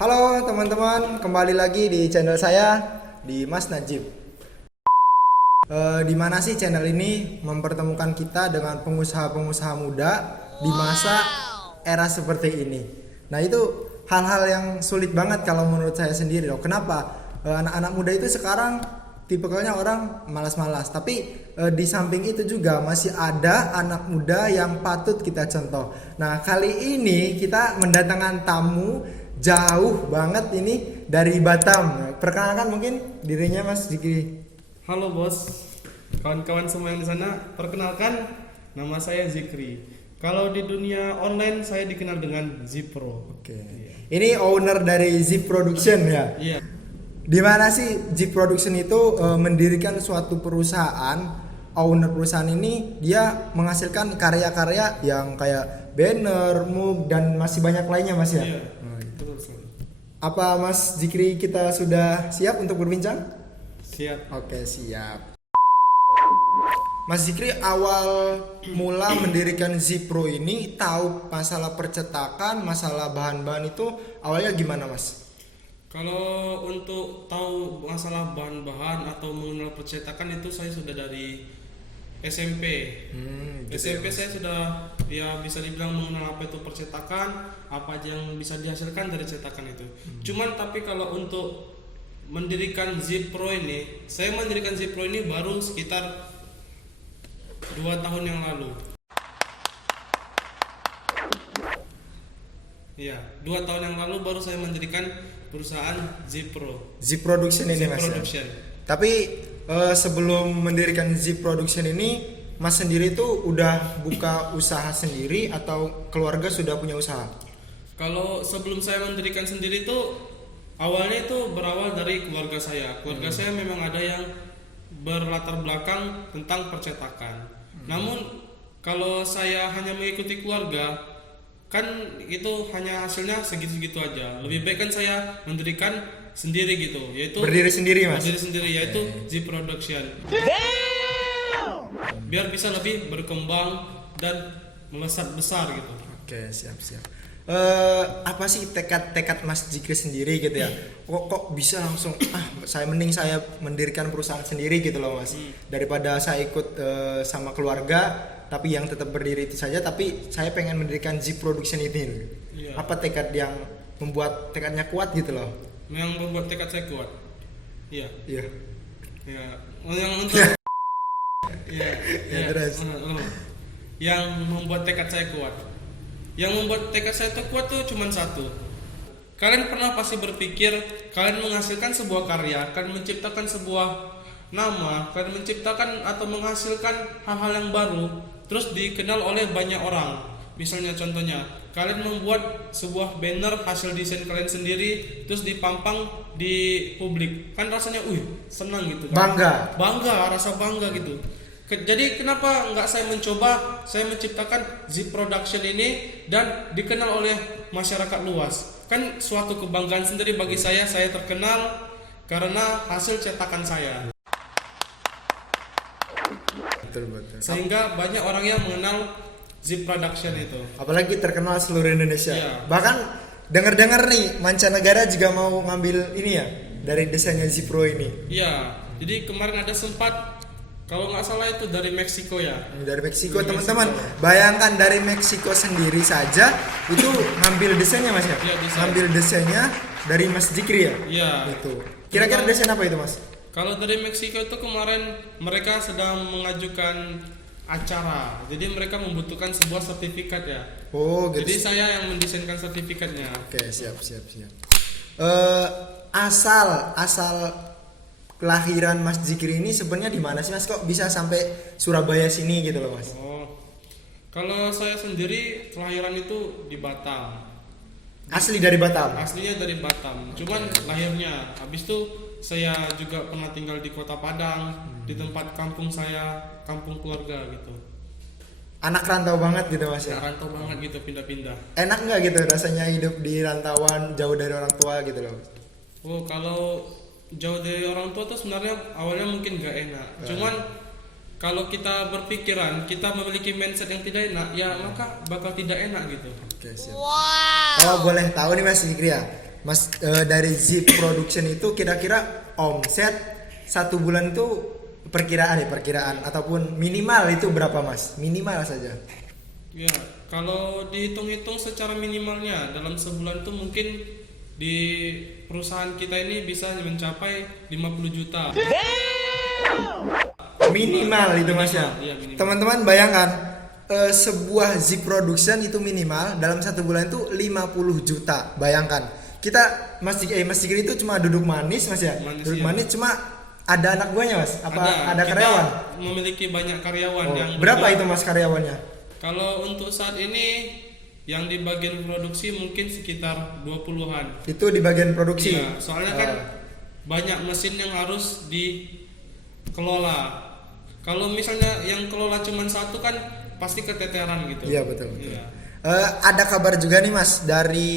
Halo teman-teman, kembali lagi di channel saya di Mas Najib. Di mana sih channel ini mempertemukan kita dengan pengusaha-pengusaha muda di masa era seperti ini. Nah itu hal-hal yang sulit banget kalau menurut saya sendiri loh. Kenapa? Anak-anak muda itu sekarang tipikalnya orang malas-malas. Tapi di samping itu juga masih ada anak muda yang patut kita contoh. Nah kali ini kita mendatangkan tamu jauh banget ini dari Batam. Perkenalkan mungkin dirinya Mas Zikri. Halo bos, kawan-kawan semua yang di sana, perkenalkan nama saya Zikri. Kalau di dunia online saya dikenal dengan Zipro. Oke. Iya. Ini owner dari Zip Production ya. Iya. Di mana sih Zip Production itu mendirikan suatu perusahaan. Owner perusahaan ini dia menghasilkan karya-karya yang kayak banner, mug dan masih banyak lainnya Mas ya. Iya. Betul sekali. Apa Mas Zikri kita sudah siap untuk berbincang? Siap. Oke, siap. Mas Zikri awal mula mendirikan Zipro ini tahu masalah percetakan, masalah bahan-bahan itu awalnya gimana Mas? Kalau untuk tahu masalah bahan-bahan atau mengenal percetakan itu saya sudah dari SMP. SMP ya, saya sudah ya bisa dibilang mengenal apa itu percetakan, apa aja yang bisa dihasilkan dari cetakan itu. Cuman tapi kalau untuk mendirikan Zipro ini, saya mendirikan Zipro ini baru sekitar 2 tahun yang lalu. Iya, 2 tahun yang lalu baru saya mendirikan perusahaan Zipro. Zip Production ini Zip Mas. Ya? Production. Tapi sebelum mendirikan Zip Production ini Mas sendiri tuh udah buka usaha sendiri atau keluarga sudah punya usaha? Kalau sebelum saya mendirikan sendiri tuh awalnya itu berawal dari keluarga saya. Keluarga saya memang ada yang berlatar belakang tentang percetakan. Namun kalau saya hanya mengikuti keluarga, kan itu hanya hasilnya segitu-segitu aja. Lebih baik kan saya mendirikan sendiri gitu, yaitu Berdiri sendiri Mas? berdiri sendiri, yaitu Zip Production. Biar bisa lebih berkembang dan melesat besar gitu. Oke, siap-siap. Apa sih tekad Mas Zikri sendiri gitu ya? Kok bisa langsung saya mendirikan perusahaan sendiri gitu loh Mas. Daripada saya ikut sama keluarga tapi yang tetap berdiri itu saja, tapi saya pengen mendirikan Zip Production ini. Iya. Apa tekad yang membuat tekadnya kuat gitu loh? Yang membuat tekad saya kuat. Iya. Iya. Ya, yang untuk ya, Terus. Yang membuat tekad saya kuat. Yang membuat tekad saya kuat tuh cuma satu. Kalian pernah pasti berpikir kalian menghasilkan sebuah karya, kalian menciptakan sebuah nama, kalian menciptakan atau menghasilkan hal-hal yang baru, terus dikenal oleh banyak orang. Misalnya contohnya, kalian membuat sebuah banner hasil desain kalian sendiri, terus dipampang di publik, kan rasanya, senang gitu kan? Bangga, rasa bangga gitu. Jadi kenapa nggak saya menciptakan Zip Production ini dan dikenal oleh masyarakat luas? Kan suatu kebanggaan sendiri bagi saya terkenal karena hasil cetakan saya. Betul. Sehingga banyak orang yang mengenal Zip Production itu. Apalagi terkenal seluruh Indonesia. Iya. Bahkan dengar-dengar nih mancanegara juga mau ngambil ini ya dari desainnya Zipro ini. Iya. Jadi kemarin ada sempat, kalau nggak salah itu dari Meksiko ya. Dari Meksiko teman-teman. Bayangkan dari Meksiko sendiri saja itu ngambil desainnya Mas ya? Iya, desain. Ngambil desainnya dari Mas Zikri ya? Iya. Itu. Kira-kira desain apa itu Mas? Kalau dari Meksiko itu kemarin mereka sedang mengajukan acara, jadi mereka membutuhkan sebuah sertifikat ya. Oh gitu. Jadi saya yang mendesainkan sertifikatnya. Oke, siap. Asal kelahiran Mas Zikri ini sebenarnya di mana sih Mas? Kok bisa sampai Surabaya sini gitu loh Mas? Oh, kalau saya sendiri kelahiran itu di Batam. Asli dari Batam. Aslinya dari Batam, cuman lahirnya. Habis itu saya juga pernah tinggal di Kota Padang, di tempat kampung saya, kampung keluarga gitu. Anak rantau banget gitu Mas ya? Rantau banget gitu, pindah-pindah. Enak nggak gitu rasanya hidup di rantauan jauh dari orang tua gitu loh? Oh, kalau jauh dari orang tua tuh sebenarnya awalnya mungkin gak enak. Cuman kalau kita berpikiran kita memiliki mindset yang tidak enak, ya maka bakal tidak enak gitu. Oke, siap. Kalau boleh tahu nih Mas Zikri ya, Mas, dari Zip Production itu kira-kira omset satu bulan itu perkiraan ataupun minimal itu berapa Mas? Minimal saja. Ya, kalau dihitung-hitung secara minimalnya dalam sebulan itu mungkin di perusahaan kita ini bisa mencapai 50 juta. Minimal itu Mas ya. Iya, minimal. Teman-teman bayangkan sebuah Zip Production itu minimal dalam satu bulan itu 50 juta. Bayangkan. Kita Mas Jikri itu cuma duduk manis Mas ya. Duduk iya. manis cuma ada anak buahnya Mas. Apa ada Kita karyawan? memiliki banyak karyawan Oh, yang berapa bergerak. itu Mas karyawannya? Kalau untuk saat ini yang di bagian produksi mungkin sekitar 20-an. Itu di bagian produksi. Iya, soalnya kan banyak mesin yang harus dikelola. Kalau misalnya yang kelola cuma satu kan pasti keteteran gitu. Iya betul. Iya. Ada kabar juga nih Mas dari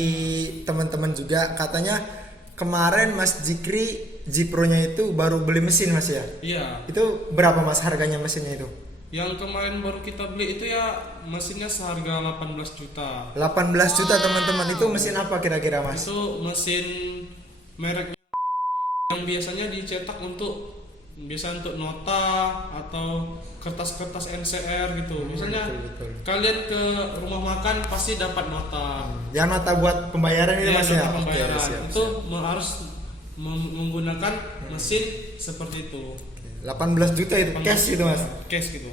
teman-teman juga, katanya kemarin Mas Jikri Zipro-nya itu baru beli mesin Mas ya. Iya. Itu berapa Mas harganya mesinnya itu? Yang kemarin baru kita beli itu ya mesinnya seharga 18 juta. 18 juta teman-teman. Itu mesin apa kira-kira Mas? Itu mesin mereknya yang biasanya dicetak untuk nota atau kertas-kertas NCR gitu. Misalnya betul. kalian ke rumah makan pasti dapat nota. Yang nota buat pembayaran itu Iya, Mas nota ya. pembayaran. Oke, siap, Itu siap. harus menggunakan mesin seperti itu. 18 juta itu cash gitu Mas. Cash gitu.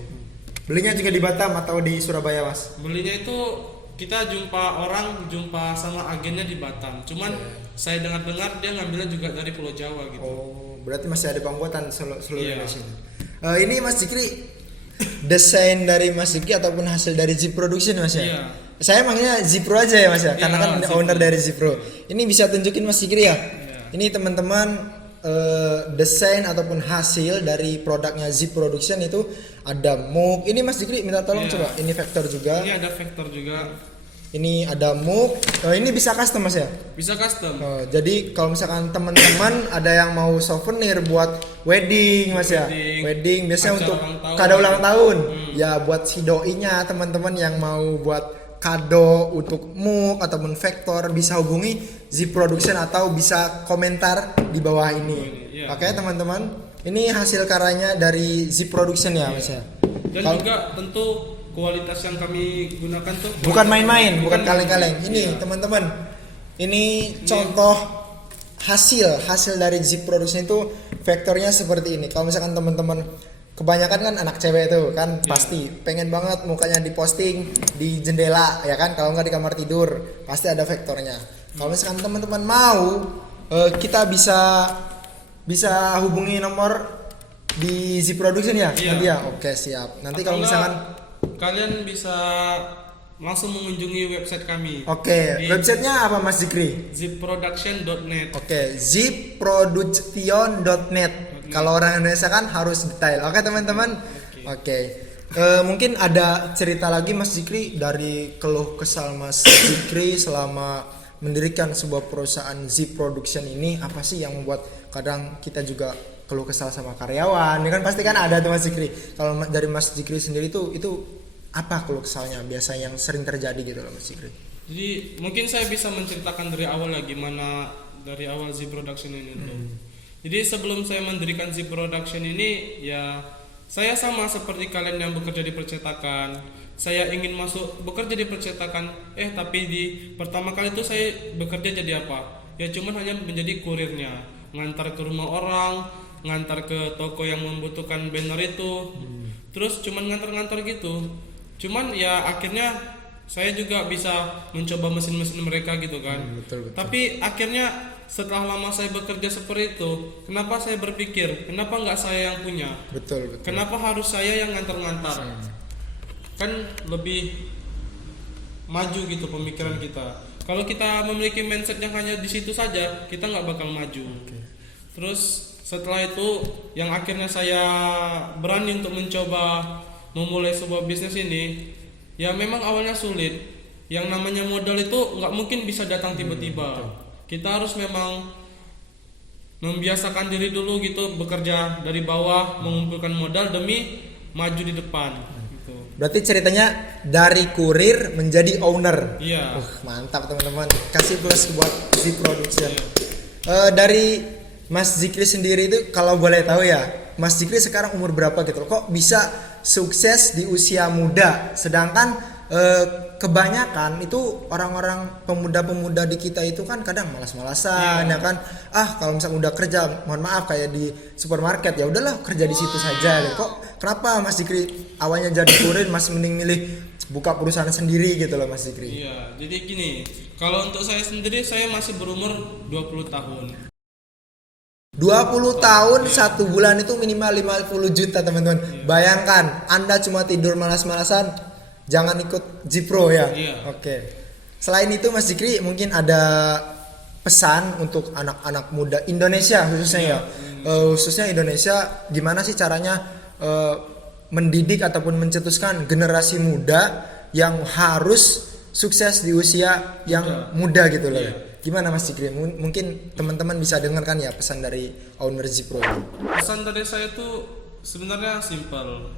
Belinya juga di Batam atau di Surabaya Mas? Belinya itu kita jumpa sama agennya di Batam. Cuman saya dengar-dengar dia ngambilnya juga dari Pulau Jawa gitu. Oh, berarti masih ada pangkutan seluruh Iya. Indonesia. Ini Mas Jikri desain dari Mas Jikri ataupun hasil dari Zip Production Mas ya? Iya. Saya manggilnya Zipro aja ya Mas ya, karena kan Zipro. owner dari Zipro. Ini bisa tunjukin Mas Jikri ya? Iya. Ini teman-teman desain ataupun hasil dari produknya Zip Production itu ada mug. Ini Mas Jikri minta tolong Iya. coba. Ini vektor juga. Ini ada vektor juga. Ini ada mug. Ini bisa custom Mas ya? Bisa custom. Jadi kalau misalkan teman-teman ada yang mau souvenir buat wedding Mas ya, wedding biasanya Acara untuk ulang tahun. kado ulang tahun, ya buat si doinya teman-teman yang mau buat kado untuk mug ataupun vektor bisa hubungi Zip Production atau bisa komentar di bawah ini. Iya. Oke teman-teman, ini hasil karyanya dari Zip Production ya Mas ya. Dan Kalau- juga tentu kualitas yang kami gunakan tuh bukan main-main, bukan main-main. kaleng-kaleng. Ini Iya. teman-teman, ini contoh hasil dari Zip Production itu vektornya seperti ini. Kalau misalkan teman-teman kebanyakan kan anak cewek itu kan pasti pengen banget mukanya diposting di jendela ya kan, kalau nggak di kamar tidur pasti ada vektornya. Kalau misalkan teman-teman mau, kita bisa hubungi nomor di Zip Production ya. Iya. Nanti ya, oke siap. Nanti Atau kalau enggak, misalkan kalian bisa langsung mengunjungi website kami. oke, Di websitenya apa Mas Jikri? zipproduction.net. Oke, zipproduction.net. Kalau orang Indonesia kan harus detail. Oke teman-teman. Oke. Mungkin ada cerita lagi Mas Jikri dari keluh kesal Mas Jikri selama mendirikan sebuah perusahaan Zip Production ini, apa sih yang membuat kadang kita juga keluh kesal sama karyawan? Ini kan pasti kan ada tuh Mas Jikri. Kalau dari Mas Jikri sendiri itu apa keluh kesalnya biasa yang sering terjadi gitu loh Mas Jikri? Jadi mungkin saya bisa menceritakan dari awal lah gimana dari awal Zip Production ini tuh. Jadi sebelum saya mendirikan Zip Production ini ya saya sama seperti kalian yang bekerja di percetakan. Saya ingin masuk bekerja di percetakan, tapi di pertama kali itu saya bekerja jadi apa? Ya cuman hanya menjadi kurirnya, ngantar ke rumah orang, ngantar ke toko yang membutuhkan banner itu. Terus cuman ngantar-ngantar gitu. Cuman ya akhirnya saya juga bisa mencoba mesin-mesin mereka gitu kan. Betul. Tapi akhirnya setelah lama saya bekerja seperti itu, kenapa saya berpikir, kenapa nggak saya yang punya? Betul. Kenapa harus saya yang ngantar-ngantar? Kan lebih maju gitu pemikiran kita. Kalau kita memiliki mindset yang hanya di situ saja, kita nggak bakal maju. Terus setelah itu, yang akhirnya saya berani untuk mencoba memulai sebuah bisnis ini, ya memang awalnya sulit. Yang namanya modal itu nggak mungkin bisa datang tiba-tiba. Kita harus memang membiasakan diri dulu gitu, bekerja dari bawah, mengumpulkan modal demi maju di depan gitu. Berarti ceritanya dari kurir menjadi owner. Iya. Mantap teman-teman. Kasih plus buat Z Production. Dari Mas Zikri sendiri itu kalau boleh tahu ya, Mas Zikri sekarang umur berapa gitu loh? Kok bisa sukses di usia muda? Sedangkan kebanyakan itu orang-orang pemuda-pemuda di kita itu kan kadang malas-malasan ya kan. Kalau misalnya udah kerja, mohon maaf kayak di supermarket, ya udahlah kerja di situ saja. Kok kenapa Mas Zikri awalnya jadi kurir masih mending milih buka perusahaan sendiri gitu loh Mas Zikri? Iya, jadi gini, kalau untuk saya sendiri saya masih berumur 20 tahun. 20 tahun, satu bulan itu minimal 50 juta teman-teman. Bayangkan, Anda cuma tidur malas-malasan, jangan ikut Zipro ya. Oke. Selain itu Mas Zikri mungkin ada pesan untuk anak-anak muda Indonesia khususnya khususnya Indonesia, gimana sih caranya mendidik ataupun mencetuskan generasi muda yang harus sukses di usia yang muda gitu loh. Gimana Mas Zikri? Mungkin teman-teman bisa dengarkan ya pesan dari owner Zipro ini. Pesan dari saya tuh sebenarnya simpel.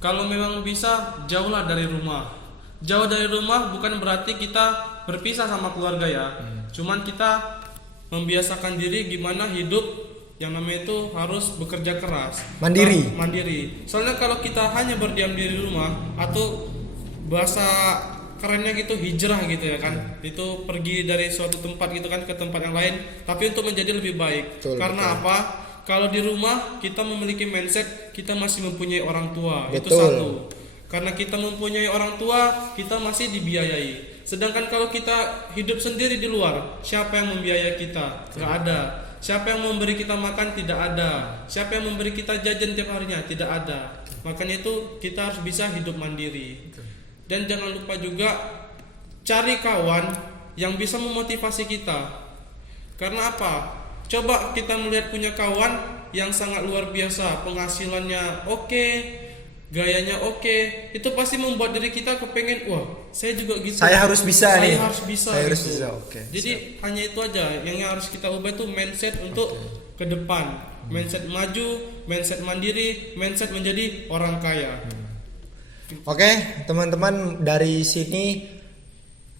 Kalau memang bisa, jauhlah dari rumah. Jauh dari rumah bukan berarti kita berpisah sama keluarga ya. Cuman kita membiasakan diri gimana hidup yang namanya itu harus bekerja keras. Mandiri. Soalnya kalau kita hanya berdiam diri di rumah atau bahasa kerennya gitu hijrah gitu ya kan, itu pergi dari suatu tempat gitu kan ke tempat yang lain, tapi untuk menjadi lebih baik. Karena apa? Kalau di rumah kita memiliki mindset kita masih mempunyai orang tua. Itu satu. Karena kita mempunyai orang tua, kita masih dibiayai. Sedangkan kalau kita hidup sendiri di luar, siapa yang membiayai kita? Gak ada. Siapa yang memberi kita makan? Tidak ada. Siapa yang memberi kita jajan tiap harinya? Tidak ada. Makanya itu kita harus bisa hidup mandiri. Dan jangan lupa juga cari kawan yang bisa memotivasi kita. Karena apa? Coba kita melihat punya kawan yang sangat luar biasa, penghasilannya oke, gayanya oke, itu pasti membuat diri kita kepengen, wah saya juga gitu. Saya harus bisa. Jadi hanya itu aja yang harus kita ubah, itu mindset untuk ke depan, mindset maju, mindset mandiri, mindset menjadi orang kaya. Oke, teman-teman, dari sini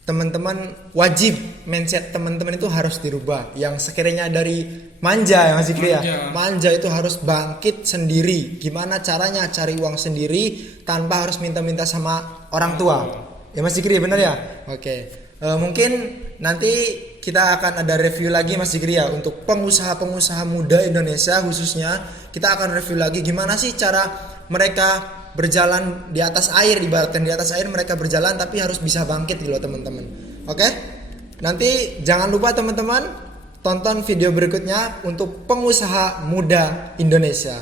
teman-teman wajib mindset teman-teman itu harus dirubah. Yang sekiranya dari manja ya Mas Zikri ya. Manja itu harus bangkit sendiri. Gimana caranya cari uang sendiri tanpa harus minta-minta sama orang tua. Ya Mas Zikri, benar ya? Oke. Mungkin nanti kita akan ada review lagi Mas Zikri ya untuk pengusaha-pengusaha muda Indonesia khususnya. Kita akan review lagi gimana sih cara mereka berjalan di atas air, ibaratkan di atas air mereka berjalan tapi harus bisa bangkit gitu loh teman-teman. Oke? Nanti jangan lupa teman-teman tonton video berikutnya untuk pengusaha muda Indonesia.